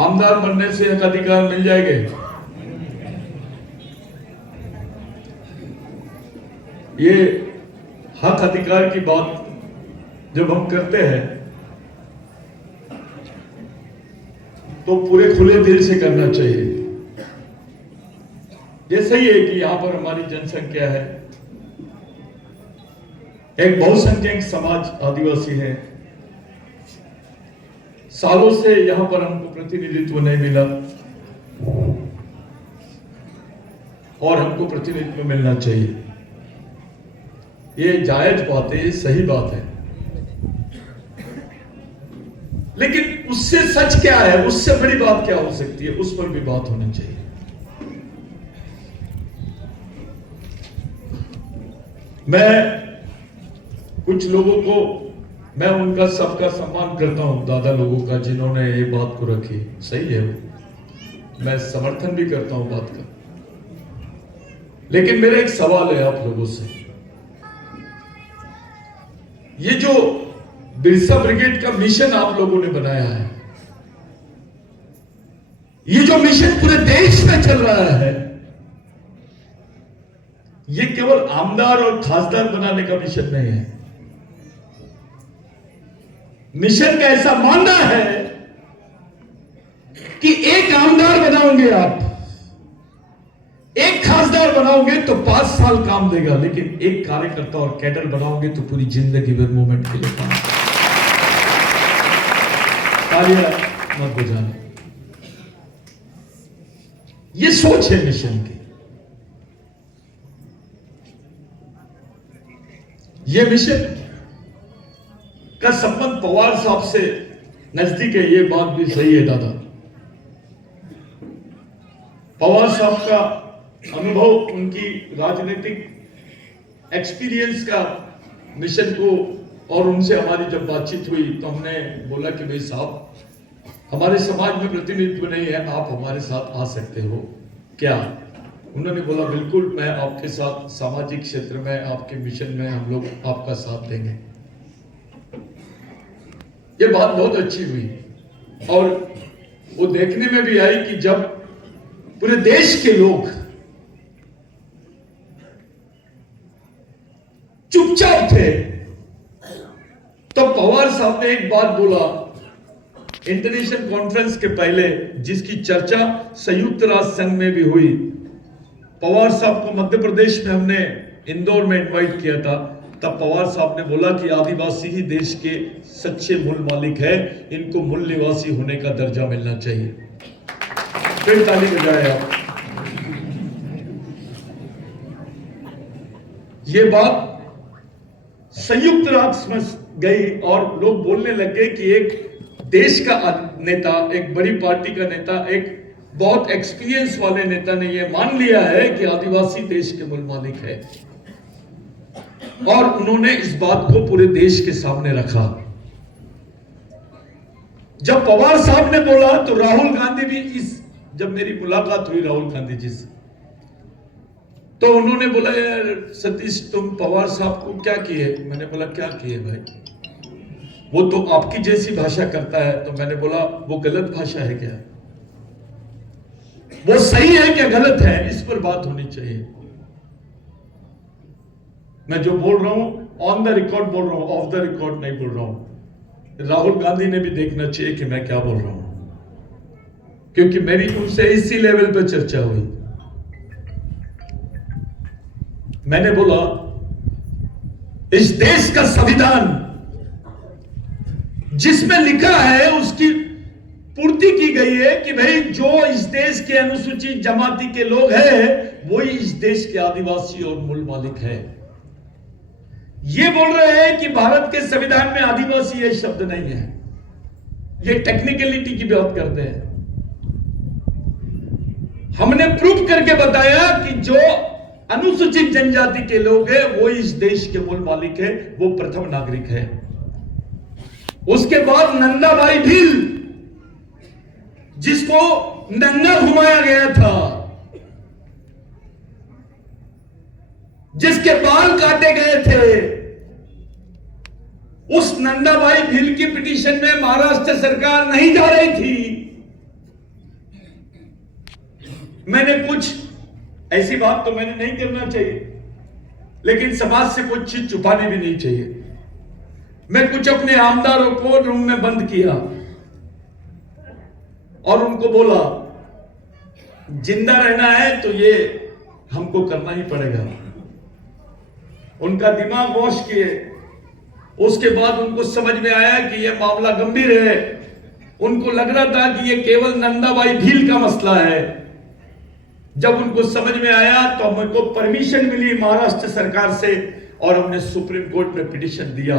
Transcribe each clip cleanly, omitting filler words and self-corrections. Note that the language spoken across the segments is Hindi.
आमदार बनने से हक अधिकार मिल जाएंगे? ये हक अधिकार की बात जब हम करते हैं तो पूरे खुले दिल से करना चाहिए। ये सही है कि यहां पर हमारी जनसंख्या है, एक बहुसंख्यक समाज आदिवासी है, सालों से यहां पर हमको प्रतिनिधित्व नहीं मिला और हमको प्रतिनिधित्व मिलना चाहिए। ये जायज बात है, ये सही बात है, लेकिन उससे सच क्या है, उससे बड़ी बात क्या हो सकती है, उस पर भी बात होनी चाहिए। मैं कुछ लोगों को, मैं उनका सबका सम्मान करता हूं, दादा लोगों का, जिन्होंने ये बात को रखी, सही है वो, मैं समर्थन भी करता हूं बात का। लेकिन मेरा एक सवाल है आप लोगों से, ये जो बिरसा ब्रिगेड का मिशन आप लोगों ने बनाया है, ये जो मिशन पूरे देश में चल रहा है, ये केवल आमदार और खासदार बनाने का मिशन नहीं है। मिशन का ऐसा मानना है कि एक आमदार बनाओगे आप, एक खासदार बनाओगे तो 5 साल काम देगा, लेकिन एक कार्यकर्ता और कैडर बनाओगे तो पूरी जिंदगी भर मूवमेंट के लिए काम। तालियां मत बजाना, ये सोच है मिशन की। ये मिशन का संबंध पवार साहब से नजदीक है, ये बात भी सही है दादा। पवार साहब का अनुभव, उनकी राजनीतिक एक्सपीरियंस का मिशन को, और उनसे हमारी जब बातचीत हुई तो हमने बोला कि भाई साहब, हमारे समाज में प्रतिनिधित्व नहीं है, आप हमारे साथ आ सकते हो क्या? उन्होंने बोला बिल्कुल, मैं आपके साथ सामाजिक क्षेत्र में, आपके मिशन में हम लोग आपका साथ देंगे। ये बात बहुत अच्छी हुई और वो देखने में भी आई कि जब पूरे देश के लोग चुपचाप थे तो पवार साहब ने एक बात बोला इंटरनेशनल कॉन्फ्रेंस के पहले, जिसकी चर्चा संयुक्त राष्ट्र संघ में भी हुई। पवार साहब को मध्य प्रदेश में हमने इंदौर में इनवाइट किया था, तब पवार साहब ने बोला कि आदिवासी ही देश के सच्चे मूल मालिक है, इनको मूल निवासी होने का दर्जा मिलना चाहिए। फिर ताली बजाए आप। ये बात संयुक्त राष्ट्र में गई और लोग बोलने लगे कि एक देश का नेता, एक बड़ी पार्टी का नेता, एक बहुत एक्सपीरियंस वाले नेता ने यह मान लिया है कि आदिवासी देश के मूल मालिक है, और उन्होंने इस बात को पूरे देश के सामने रखा। जब पवार साहब ने बोला तो राहुल गांधी भी जब मेरी मुलाकात हुई राहुल गांधी जी से, तो उन्होंने बोला यार सतीश, तुम पवार साहब को क्या किए? मैंने बोला क्या किए भाई, वो तो आपकी जैसी भाषा करता है। तो मैंने बोला वो गलत भाषा है क्या, वो सही है क्या गलत है, इस पर बात होनी चाहिए। मैं जो बोल रहा हूं ऑन द रिकॉर्ड बोल रहा हूं, ऑफ द रिकॉर्ड नहीं बोल रहा हूं। राहुल गांधी ने भी देखना चाहिए कि मैं क्या बोल रहा हूं, क्योंकि मेरी उनसे इसी लेवल पर चर्चा हुई। मैंने बोला इस देश का संविधान जिसमें लिखा है उसकी पूर्ति की गई है कि भाई जो इस देश के अनुसूचित जमाती के लोग हैं वही इस देश के आदिवासी और मूल मालिक है। ये बोल रहे हैं कि भारत के संविधान में आदिवासी ये शब्द नहीं है, ये टेक्निकलिटी की बात करते हैं। हमने प्रूफ करके बताया कि जो अनुसूचित जनजाति के लोग हैं वो इस देश के मूल मालिक है, वो प्रथम नागरिक है। उसके बाद नंदाबाई भील, जिसको नंगा घुमाया गया था, जिसके बाल काटे गए थे, उस नंदाबाई भील की पिटीशन में महाराष्ट्र सरकार नहीं जा रही थी, मैंने कुछ ऐसी बात तो मैंने नहीं करना चाहिए, लेकिन समाज से कुछ चीज छुपानी भी नहीं चाहिए। मैं कुछ अपने आमदारों को रूम में बंद किया और उनको बोला, जिंदा रहना है तो ये हमको करना ही पड़ेगा। उनका दिमाग वॉश किए। उसके बाद उनको समझ में आया कि ये मामला गंभीर है। उनको लग रहा था कि ये केवल नंदाबाई भील का मसला है। जब उनको समझ में आया तो हमको परमिशन मिली महाराष्ट्र सरकार से और हमने सुप्रीम कोर्ट में पिटीशन दिया।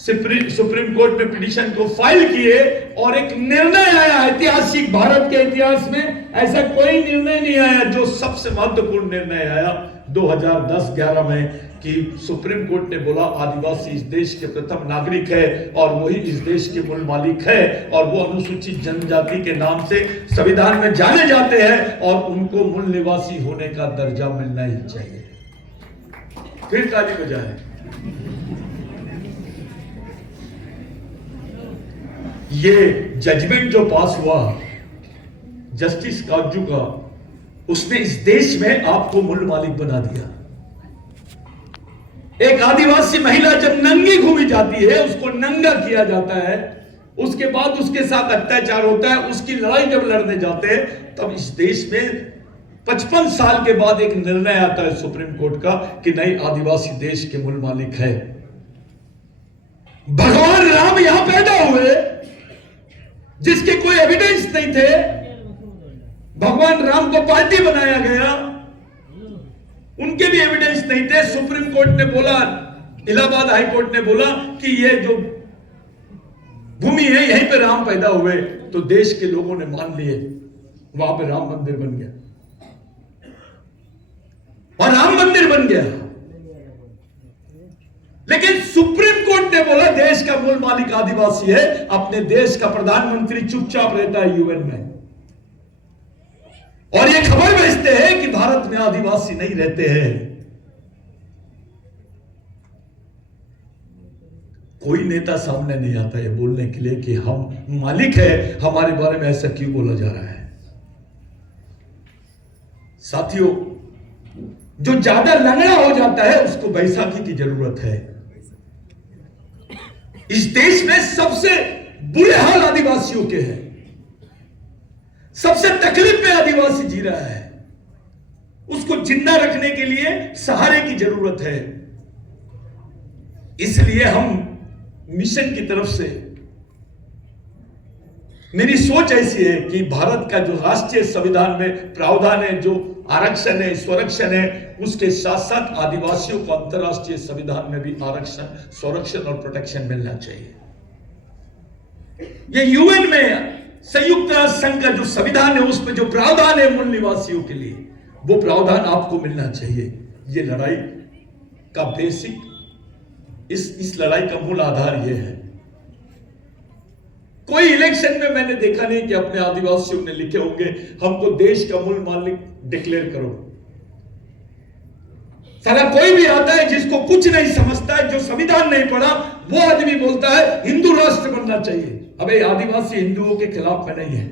सुप्रीम कोर्ट में पिटीशन को फाइल किए और एक निर्णय आया। ऐतिहासिक भारत के इतिहास में ऐसा कोई निर्णय नहीं आया जो सबसे महत्वपूर्ण निर्णय आया 2010-11 में, कि सुप्रीम कोर्ट ने बोला आदिवासी इस देश के प्रथम नागरिक है और वही इस देश के मूल मालिक है और वो अनुसूचित जनजाति के नाम से संविधान में जाने जाते हैं और उनको मूल निवासी होने का दर्जा मिलना ही चाहिए। फिर ताली बजाए। ये जजमेंट जो पास हुआ जस्टिस काजू का, उसने इस देश में आपको मूल मालिक बना दिया। एक आदिवासी महिला जब नंगी घूमी जाती है, उसको नंगा किया जाता है, उसके बाद उसके साथ अत्याचार होता है, उसकी लड़ाई जब लड़ने जाते हैं, तब इस देश में 55 साल के बाद एक निर्णय आता है सुप्रीम कोर्ट का कि नहीं, आदिवासी देश के मूल मालिक है। भगवान राम यहां पैदा हुए जिसके कोई एविडेंस नहीं थे, भगवान राम को पार्टी बनाया गया, उनके भी एविडेंस नहीं थे। सुप्रीम कोर्ट ने बोला, इलाहाबाद हाई कोर्ट ने बोला कि ये जो भूमि है यहीं पे राम पैदा हुए, तो देश के लोगों ने मान लिए, वहां पे राम मंदिर बन गया और राम मंदिर बन गया। लेकिन सुप्रीम कोर्ट ने बोला देश का मूल मालिक आदिवासी है। अपने देश का प्रधानमंत्री चुपचाप रहता है यूएन में और ये खबर भेजते हैं कि भारत में आदिवासी नहीं रहते हैं। कोई नेता सामने नहीं आता है बोलने के लिए कि हम मालिक है, हमारे बारे में ऐसा क्यों बोला जा रहा है। साथियों, जो ज्यादा लंगड़ा हो जाता है उसको बैसाखी की जरूरत है। इस देश में सबसे बुरे हाल आदिवासियों के हैं, सबसे तकलीफ में आदिवासी जी रहा है। उसको जिंदा रखने के लिए सहारे की जरूरत है। इसलिए हम मिशन की तरफ से, मेरी सोच ऐसी है कि भारत का जो राष्ट्रीय संविधान में प्रावधान है, जो आरक्षण है, स्वरक्षण है, उसके साथ साथ आदिवासियों को अंतरराष्ट्रीय संविधान में भी आरक्षण, स्वरक्षण और प्रोटेक्शन मिलना चाहिए। ये यूएन में संयुक्त राष्ट्र संघ का जो संविधान है उसमें जो प्रावधान है मूल निवासियों के लिए, वो प्रावधान आपको मिलना चाहिए। ये लड़ाई का बेसिक, इस लड़ाई का मूल आधार ये है। कोई इलेक्शन में मैंने देखा नहीं कि अपने आदिवासियों ने लिखे होंगे हमको देश का मूल मालिक डिक्लेयर करो। साला कोई भी आता है जिसको कुछ नहीं समझता है, जो संविधान नहीं पढ़ा, वो आदमी बोलता है हिंदू राष्ट्र बनना चाहिए। अबे आदिवासी हिंदुओं के खिलाफ में नहीं है।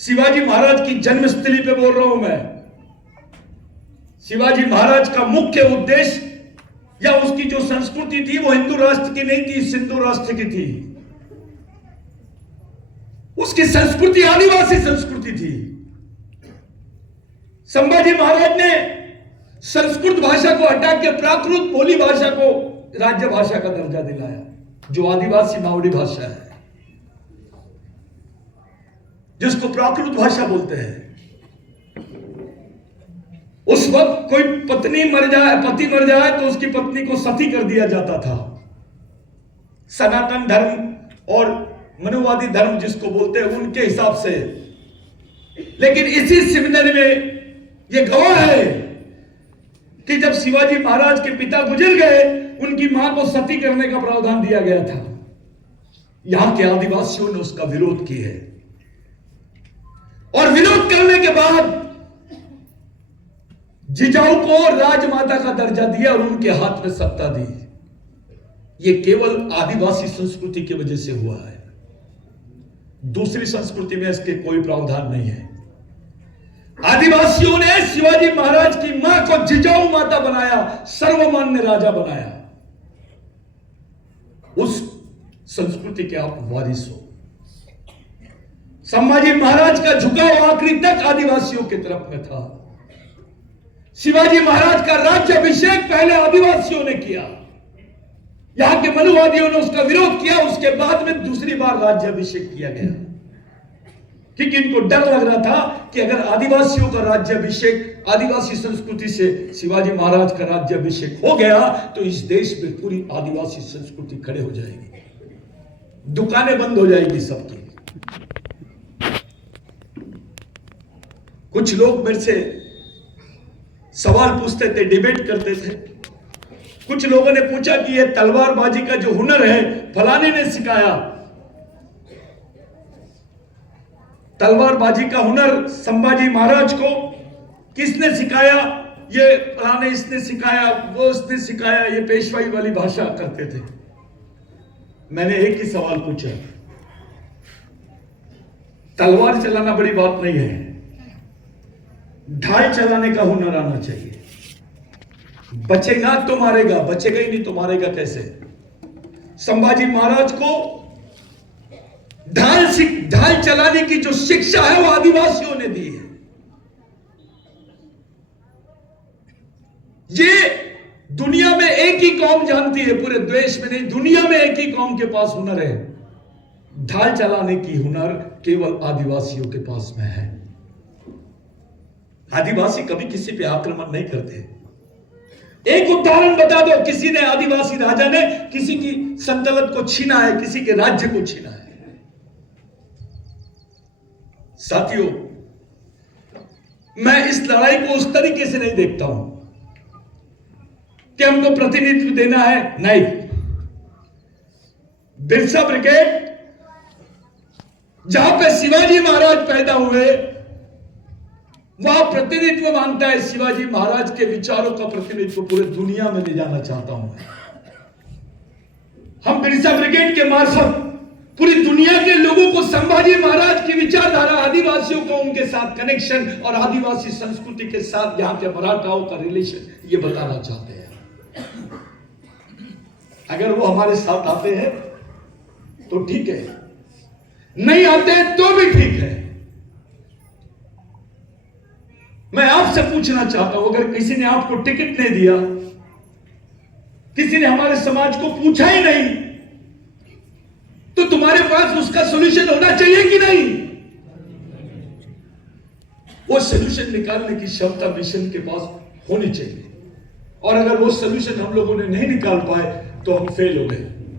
शिवाजी महाराज की जन्मस्थली पे बोल रहा हूं मैं। शिवाजी महाराज का मुख्य उद्देश्य या उसकी जो संस्कृति थी वो हिंदू राष्ट्र की नहीं थी, सिंधु राष्ट्र की थी। उसकी संस्कृति आदिवासी संस्कृति थी। संभाजी महाराज ने संस्कृत भाषा को हटा के प्राकृत बोली भाषा को राज्य भाषा का दर्जा दिलाया, जो आदिवासी मावड़ी भाषा है, जिसको प्राकृत भाषा बोलते हैं। उस वक्त कोई पत्नी मर जाए, पति मर जाए तो उसकी पत्नी को सती कर दिया जाता था। सनातन धर्म और मनुवादी धर्म जिसको बोलते हैं उनके हिसाब से। लेकिन इसी सेमिनरी में यह गवाह है कि जब शिवाजी महाराज के पिता गुजर गए, उनकी मां को सती करने का प्रावधान दिया गया था। यहां के आदिवासियों ने उसका विरोध किया है और विरोध करने के बाद जिजाऊ को राजमाता का दर्जा दिया और उनके हाथ में सत्ता दी। यह केवल आदिवासी संस्कृति की वजह से हुआ है। दूसरी संस्कृति में इसके कोई प्रावधान नहीं है। आदिवासियों ने शिवाजी महाराज की मां को जिजाऊ माता बनाया, सर्वमान्य राजा बनाया। उस संस्कृति के आप वारिस हो। संभाजी महाराज का झुकाव आखिरी तक आदिवासियों की तरफ में था। शिवाजी महाराज का राज्याभिषेक पहले आदिवासियों ने किया, यहां के मनुवादियों ने उसका विरोध किया, उसके बाद में दूसरी बार राज्याभिषेक किया गया, क्योंकि इनको डर लग रहा था कि अगर आदिवासियों का राज्याभिषेक, आदिवासी संस्कृति से शिवाजी महाराज का राज्याभिषेक हो गया तो इस देश में पूरी आदिवासी संस्कृति खड़े हो जाएगी, दुकानें बंद हो जाएगी सबकी। कुछ लोग मेरे से सवाल पूछते थे, डिबेट करते थे। कुछ लोगों ने पूछा कि ये तलवारबाजी का जो हुनर है फलाने ने सिखाया। तलवारबाजी का हुनर संभाजी महाराज को किसने सिखाया? ये फलाने इसने सिखाया, वो उसने सिखाया, ये पेशवाई वाली भाषा करते थे। मैंने एक ही सवाल पूछा, तलवार चलाना बड़ी बात नहीं है, ढाल चलाने का हुनर आना चाहिए। बचेगा तो मारेगा, बचेगा ही नहीं तो मारेगा कैसे? संभाजी महाराज को ढाल चलाने की जो शिक्षा है वो आदिवासियों ने दी है। ये दुनिया में एक ही कौम जानती है, पूरे देश में नहीं, दुनिया में एक ही कौम के पास हुनर है। ढाल चलाने की हुनर केवल आदिवासियों के पास में है। आदिवासी कभी किसी पे आक्रमण नहीं करते। एक उदाहरण बता दो, किसी ने, आदिवासी राजा ने किसी की सल्तनत को छीना है, किसी के राज्य को छीना है। साथियों, मैं इस लड़ाई को उस तरीके से नहीं देखता हूं कि हमको प्रतिनिधित्व देना है, नहीं। बिरसा ब्रिगेड, जहां पे शिवाजी महाराज पैदा हुए, वह प्रतिनिधित्व मानता है। शिवाजी महाराज के विचारों का प्रतिनिधित्व पूरे दुनिया में ले जाना चाहता हूं। हम बिरसा ब्रिगेड के मार्फत पूरी दुनिया के लोगों को संभाजी महाराज की विचारधारा, आदिवासियों का उनके साथ कनेक्शन और आदिवासी संस्कृति के साथ यहाँ के मराठाओं का रिलेशन, ये बताना चाहते हैं। अगर वो हमारे साथ आते हैं तो ठीक है, नहीं आते हैं तो भी ठीक है। मैं आपसे पूछना चाहता हूं, अगर किसी ने आपको टिकट नहीं दिया, किसी ने हमारे समाज को पूछा ही नहीं, तो तुम्हारे पास उसका सॉल्यूशन होना चाहिए कि नहीं? वो सॉल्यूशन निकालने की क्षमता मिशन के पास होनी चाहिए। और अगर वो सॉल्यूशन हम लोगों ने नहीं निकाल पाए तो हम फेल हो गए।